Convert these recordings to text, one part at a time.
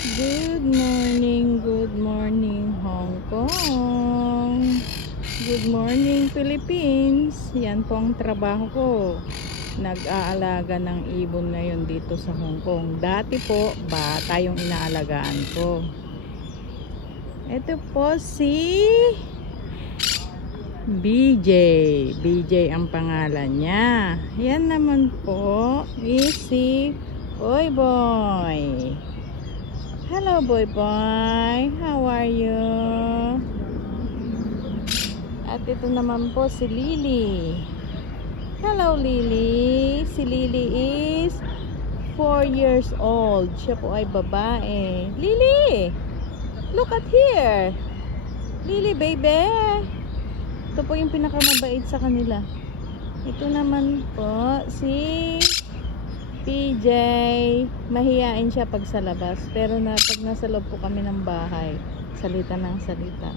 Good morning Hong Kong. Good morning Philippines. Yan po ang trabaho ko. Nag-aalaga ng ibon ngayon dito sa Hong Kong. Dati po, bata yung inaalagaan ko. Ito po si BJ. BJ ang pangalan niya. Yan naman po is si Boy Boy. Hello Boy Boy, how are you? At ito naman po si Lily. Hello Lily. Si Lily is 4 years old. Siya po ay babae. Lily, look at here. Lily baby. Ito po yung pinakamabait sa kanila. Ito naman po si PJ. Mahiyain siya pag sa labas, pero pag nasa loob po kami ng bahay, salita ng salita.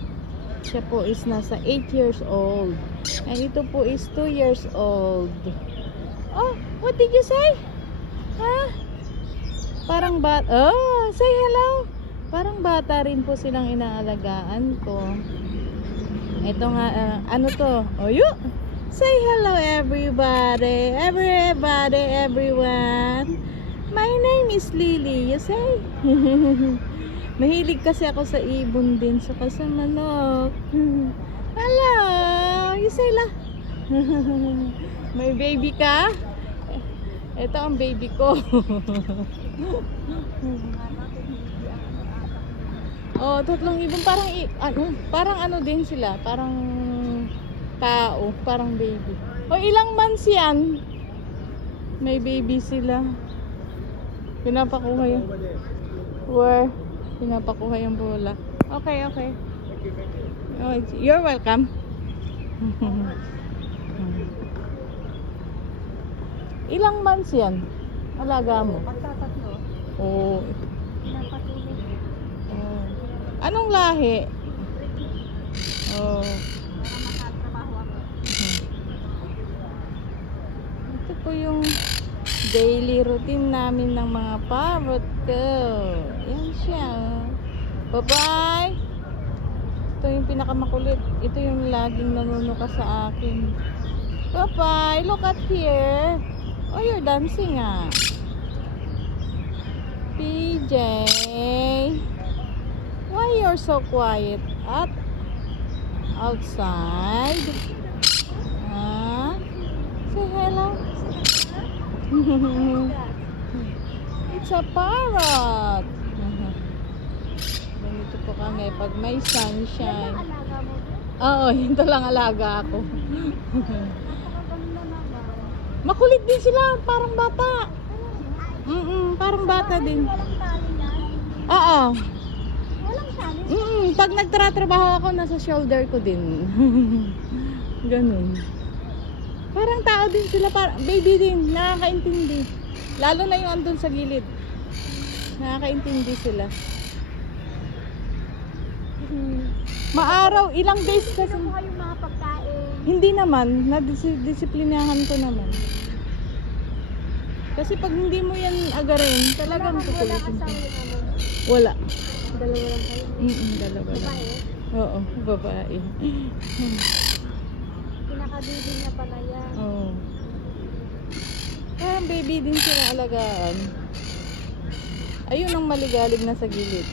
Siya po is nasa 8 years old, and ito po is 2 years old. Oh, what did you say? Ha? Parang oh, say hello. Parang bata rin po silang inaalagaan ko. Ito nga, ano to? Oh, say hello everybody, everyone. My name is Lily, you say? Mahilig kasi ako sa ibon din, saka sa manok. Hello, you say la. May baby ka? Ito ang baby ko. Oh, 3 ibon, parang ano din sila, parang tao, parang baby. O ilang months yan? May baby sila. Pinapakuha yun. Where? Pinapakuha yung bola. Okay. Oh, you're welcome. Ilang months yan? Alaga mo? Pagtatatlo. Oh. Pinapatulog. Oh. Anong lahi? Oh. Para makatrabaho ako. Ito po yung daily routine namin ng mga parrot ko. Yan siya. Bye-bye. Ito yung pinakamakulit. Ito yung laging nanunuka sa akin. Bye-bye. Look at here. Oh, you're dancing ah. PJ. Why you're so quiet at outside? Say hello. It's a parrot. Ganito po kami pag may sunshine. Alaga mo ba? Oo, ito lang alaga ako. Napakaganda naman. Makulit din sila, parang bata. Parang bata din. Walang tali yan. Oo. Walang tali. Pag nagtratrabaho ako, nasa shoulder ko din. Ganun. Parang tao din sila, parang baby din, nakakaintindi. Lalo na yung andun sa gilid. Nakakaintindi sila. Maaraw, ilang days kasi. Kinukuha yung mga pagkain. Hindi naman, nadisiplinahan ko naman. Kasi pag hindi mo yan agarin, talagang Wala kukulitin ka. kasama yung ano. Wala. Dalawa lang kayo. Dalawa lang. Babae. Oo, babae. Pinakabibi niya pala yan. Oo. Parang baby din sila alagaan. Ayun ang maligalig na sa gilid.